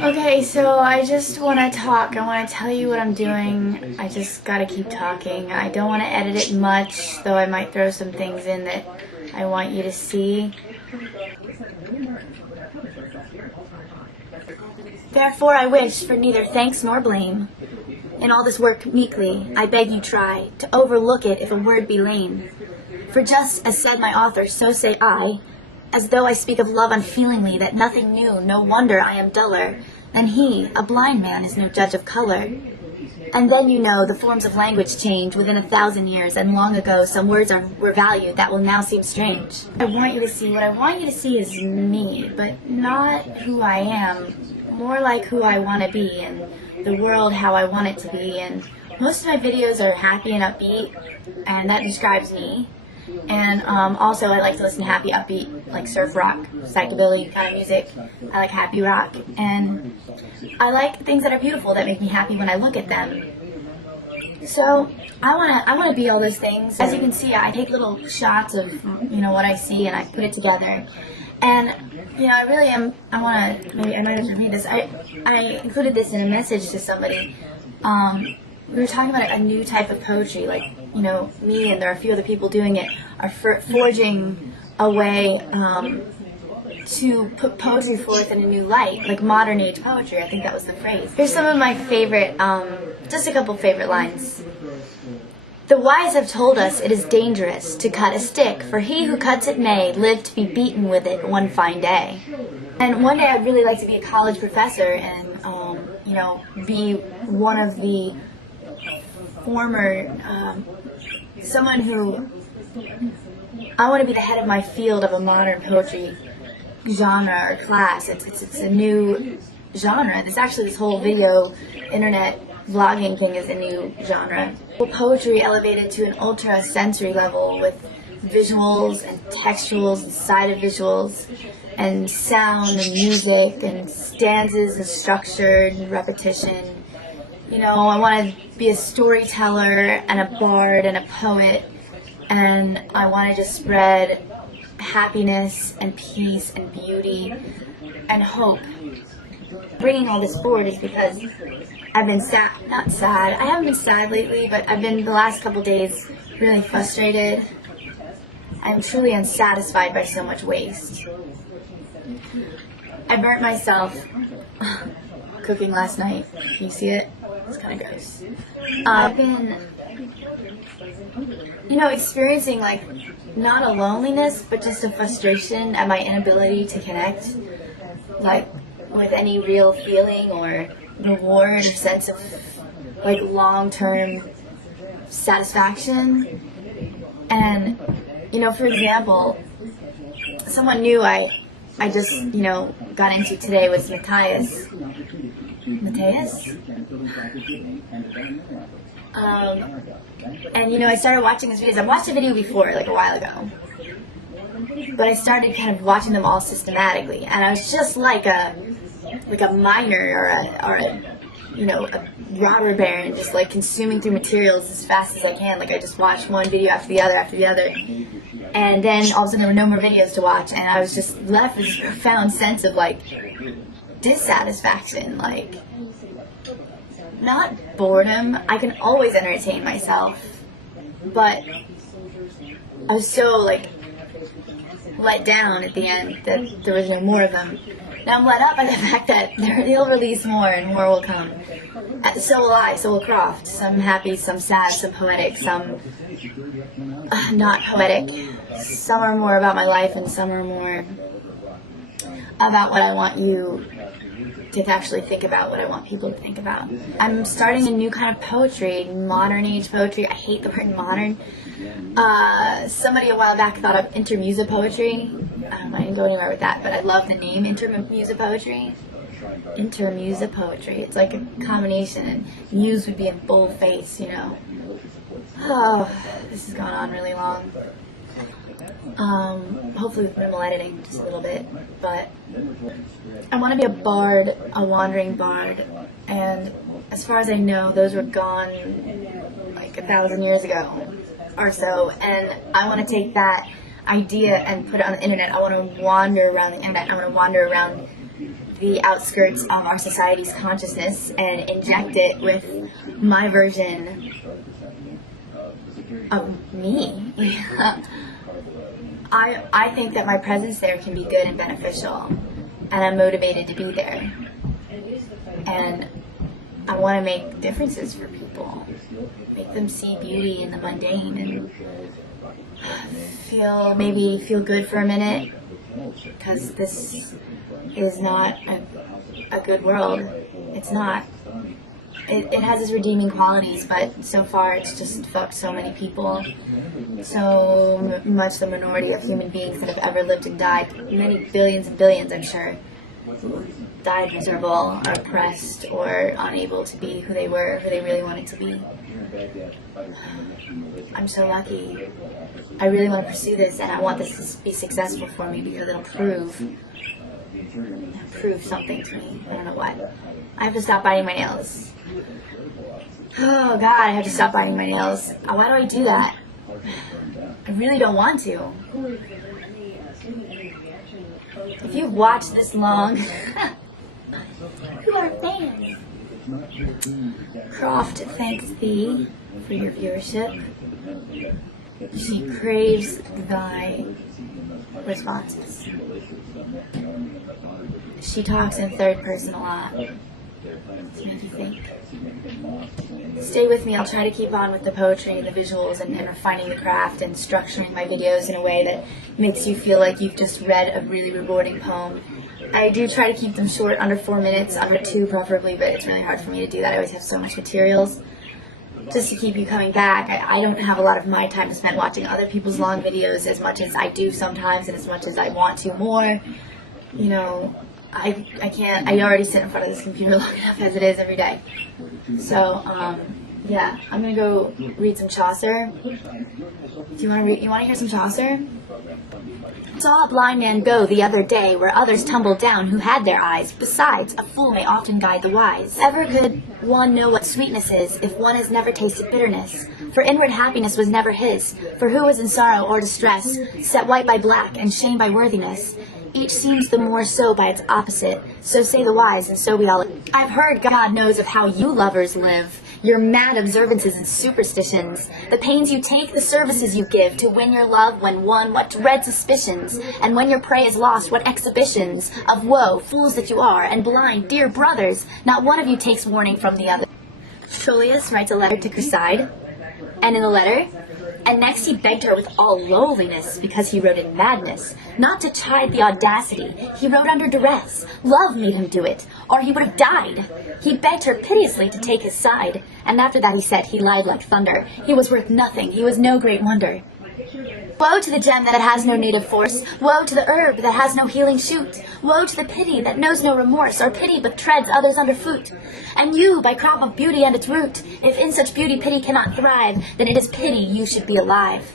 Okay, so I just want to talk. I want to tell you what I'm doing. I just gotta keep talking. I don't want to edit it much, though I might throw some things in that I want you to see. Therefore I wish for neither thanks nor blame. In all this work meekly, I beg you try to overlook it if a word be lame. For just as said my author, so say I, as though I speak of love unfeelingly, that nothing new, no wonder I am duller, than he, a blind man, is no judge of color. And then you know the forms of language change within 1,000 years, and long ago some words were valued that will now seem strange. What I want you to see is me, but not who I am, more like who I want to be, and the world how I want it to be. And most of my videos are happy and upbeat, and that describes me. And also I like to listen to happy, upbeat, like surf rock, psychobilly kind of music. I like happy rock, and I like things that are beautiful that make me happy when I look at them. So I wanna be all those things. As you can see, I take little shots of what I see, and I put it together. And I really am. I might have to read this. I included this in a message to somebody. We were talking about a new type of poetry, like, me and there are a few other people doing it, are forging a way to put poetry forth in a new light, like modern age poetry. I think that was the phrase. Here's some of my favorite, just a couple favorite lines. The wise have told us it is dangerous to cut a stick, for he who cuts it may live to be beaten with it one fine day. And one day I'd really like to be a college professor and, be one of the former, someone who, I want to be the head of my field of a modern poetry genre or class. It's a new genre. This whole video, internet vlogging thing is a new genre. Poetry elevated to an ultra sensory level with visuals and textuals and sided visuals and sound and music and stanzas and structured and repetition. I want to be a storyteller and a bard and a poet, and I want to just spread happiness and peace and beauty and hope. Bringing all this forward is because I've been not sad, I haven't been sad lately, but I've been the last couple days really frustrated. I'm truly unsatisfied by so much waste. I burnt myself cooking last night. Can you see it? It's kind of gross. I've been, experiencing not a loneliness, but just a frustration at my inability to connect, with any real feeling or reward or sense of, long-term satisfaction. And, for example, someone new I just, got into today was Matthias. And I started watching his videos. I've watched a video before, a while ago, but I started kind of watching them all systematically, and I was just like a miner or a robber baron, just consuming through materials as fast as I can. I just watched one video after the other, and then all of a sudden there were no more videos to watch, and I was just left with this profound sense of dissatisfaction, not boredom. I can always entertain myself, but I was so let down at the end that there was no more of them. Now I'm let up by the fact that they'll release more and more will come. So will I, so will Croft. Some happy, some sad, some poetic, some not poetic. Some are more about my life and some are more about what I want you to actually think about, what I want people to think about. I'm starting a new kind of poetry, modern age poetry. I hate the word modern. Somebody a while back thought of intermusa poetry. I didn't go anywhere with that, but I love the name intermusa poetry. Intermusa poetry. It's like a combination, and muse would be in boldface, Oh, this has gone on really long. Hopefully with minimal editing, just a little bit, but I want to be a bard, a wandering bard, and as far as I know, those were gone 1,000 years ago or so, and I want to take that idea and put it on the internet. I want to wander around the internet. I want to wander around the outskirts of our society's consciousness and inject it with my version of me. I think that my presence there can be good and beneficial, and I'm motivated to be there. And I want to make differences for people, make them see beauty in the mundane and maybe feel good for a minute, because this is not a good world. It's not. It has its redeeming qualities, but so far it's just fucked so many people. So much the minority of human beings that have ever lived and died, many billions and billions, I'm sure, died miserable, or oppressed, or unable to be who they were, who they really wanted to be. I'm so lucky. I really want to pursue this, and I want this to be successful for me, because it'll prove something to me. I don't know what. I have to stop biting my nails. Oh God, I have to stop biting my nails. Why do I do that? I really don't want to. If you've watched this long, you are fans. Croft thanks thee for your viewership. She craves thy responses. She talks in third person a lot to make you think. Stay with me. I'll try to keep on with the poetry and the visuals and refining the craft and structuring my videos in a way that makes you feel like you've just read a really rewarding poem. I do try to keep them short, under 4 minutes, under 2 preferably, but it's really hard for me to do that. I always have so much materials. Just to keep you coming back, I don't have a lot of my time to spend watching other people's long videos as much as I do sometimes, and as much as I want to more. You know, I can't. I already sit in front of this computer long enough as it is every day. So, yeah, I'm gonna go read some Chaucer. Do you want to read? You want to hear some Chaucer? Saw a blind man go the other day where others tumbled down who had their eyes. Besides, a fool may often guide the wise. Ever could one know what sweetness is if one has never tasted bitterness? For inward happiness was never his. For who was in sorrow or distress, set white by black and shame by worthiness? Each seems the more so by its opposite. So say the wise, and so we all. I've heard God knows of how you lovers live. Your mad observances and superstitions, the pains you take, the services you give, to win your love when won, what dread suspicions, and when your prey is lost, what exhibitions of woe, fools that you are, and blind, dear brothers, not one of you takes warning from the other. Troilus writes a letter to Creside, and in the letter, and next he begged her with all lowliness, because he wrote in madness, not to chide the audacity. He wrote under duress. Love made him do it, or he would have died. He begged her piteously to take his side, and after that he said he lied like thunder. He was worth nothing, he was no great wonder. Woe to the gem that has no native force, woe to the herb that has no healing shoot, woe to the pity that knows no remorse, or pity but treads others under foot. And you, by crop of beauty and its root, if in such beauty pity cannot thrive, then it is pity you should be alive.